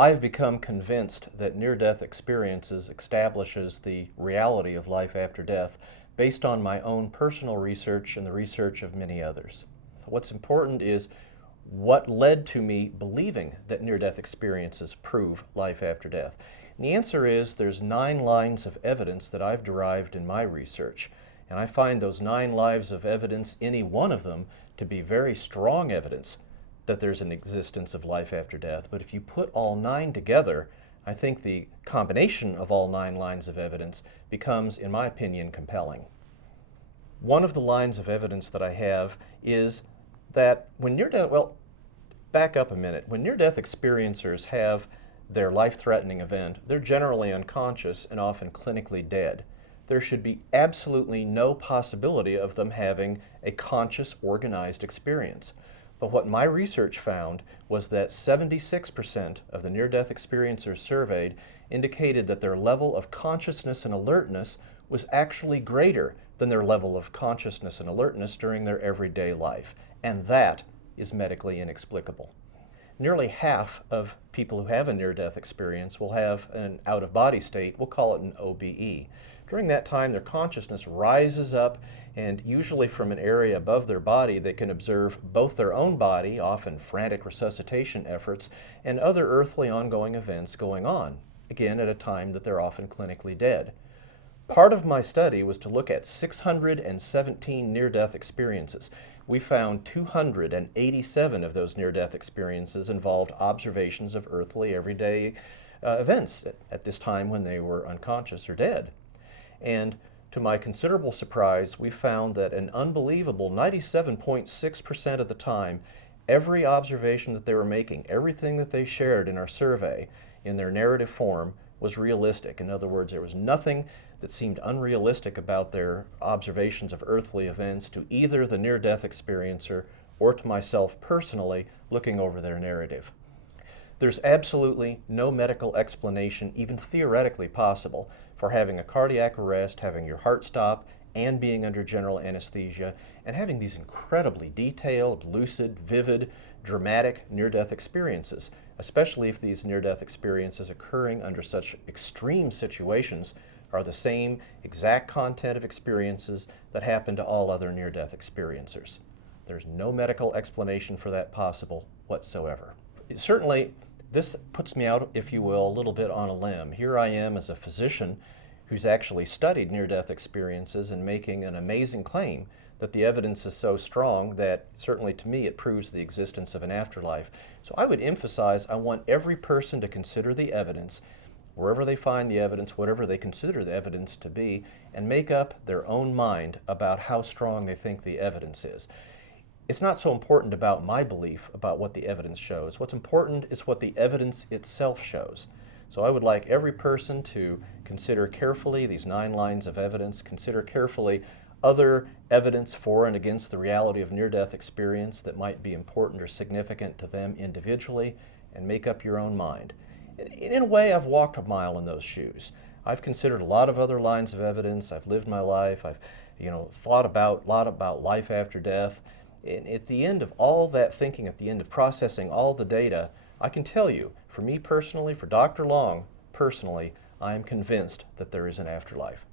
I have become convinced that near-death experiences establishes the reality of life after death based on my own personal research and the research of many others. What's important is what led to me believing that near-death experiences prove life after death. And the answer is there's 9 lines of evidence that I've derived in my research. And I find those 9 lines of evidence, any one of them, to be very strong evidence that there's an existence of life after death. But if you put all 9 together, I think the combination of all 9 lines of evidence becomes, in my opinion, compelling. One of the lines of evidence that I have is that when near-death, well, back up a minute. When near-death experiencers have their life-threatening event, they're generally unconscious and often clinically dead. There should be absolutely no possibility of them having a conscious, organized experience. But what my research found was that 76% of the near-death experiencers surveyed indicated that their level of consciousness and alertness was actually greater than their level of consciousness and alertness during their everyday life. And that is medically inexplicable. Nearly half of people who have a near-death experience will have an out-of-body state. We'll call it an OBE. During that time, their consciousness rises up, and usually from an area above their body, they can observe both their own body, often frantic resuscitation efforts, and other earthly ongoing events going on, again at a time that they're often clinically dead. Part of my study was to look at 617 near-death experiences. We found 287 of those near-death experiences involved observations of earthly, everyday events at this time when they were unconscious or dead. And to my considerable surprise, we found that an unbelievable 97.6% of the time, every observation that they were making, everything that they shared in our survey in their narrative form was realistic. In other words, there was nothing that seemed unrealistic about their observations of earthly events to either the near-death experiencer or to myself personally looking over their narrative. There's absolutely no medical explanation, even theoretically possible, for having a cardiac arrest, having your heart stop, and being under general anesthesia, and having these incredibly detailed, lucid, vivid, dramatic near-death experiences, especially if these near-death experiences occurring under such extreme situations are the same exact content of experiences that happen to all other near-death experiencers. There's no medical explanation for that possible whatsoever. Certainly, this puts me out, if you will, a little bit on a limb. Here I am as a physician who's actually studied near-death experiences and making an amazing claim that the evidence is so strong that certainly to me it proves the existence of an afterlife. So I would emphasize I want every person to consider the evidence, wherever they find the evidence, whatever they consider the evidence to be, and make up their own mind about how strong they think the evidence is. It's not so important about my belief about what the evidence shows. What's important is what the evidence itself shows. So I would like every person to consider carefully these 9 lines of evidence, consider carefully other evidence for and against the reality of near-death experience that might be important or significant to them individually, and make up your own mind. In a way, I've walked a mile in those shoes. I've considered a lot of other lines of evidence. I've lived my life. I've thought a lot about life after death. And at the end of all that thinking, at the end of processing all the data, I can tell you, for me personally, for Dr. Long personally, I am convinced that there is an afterlife.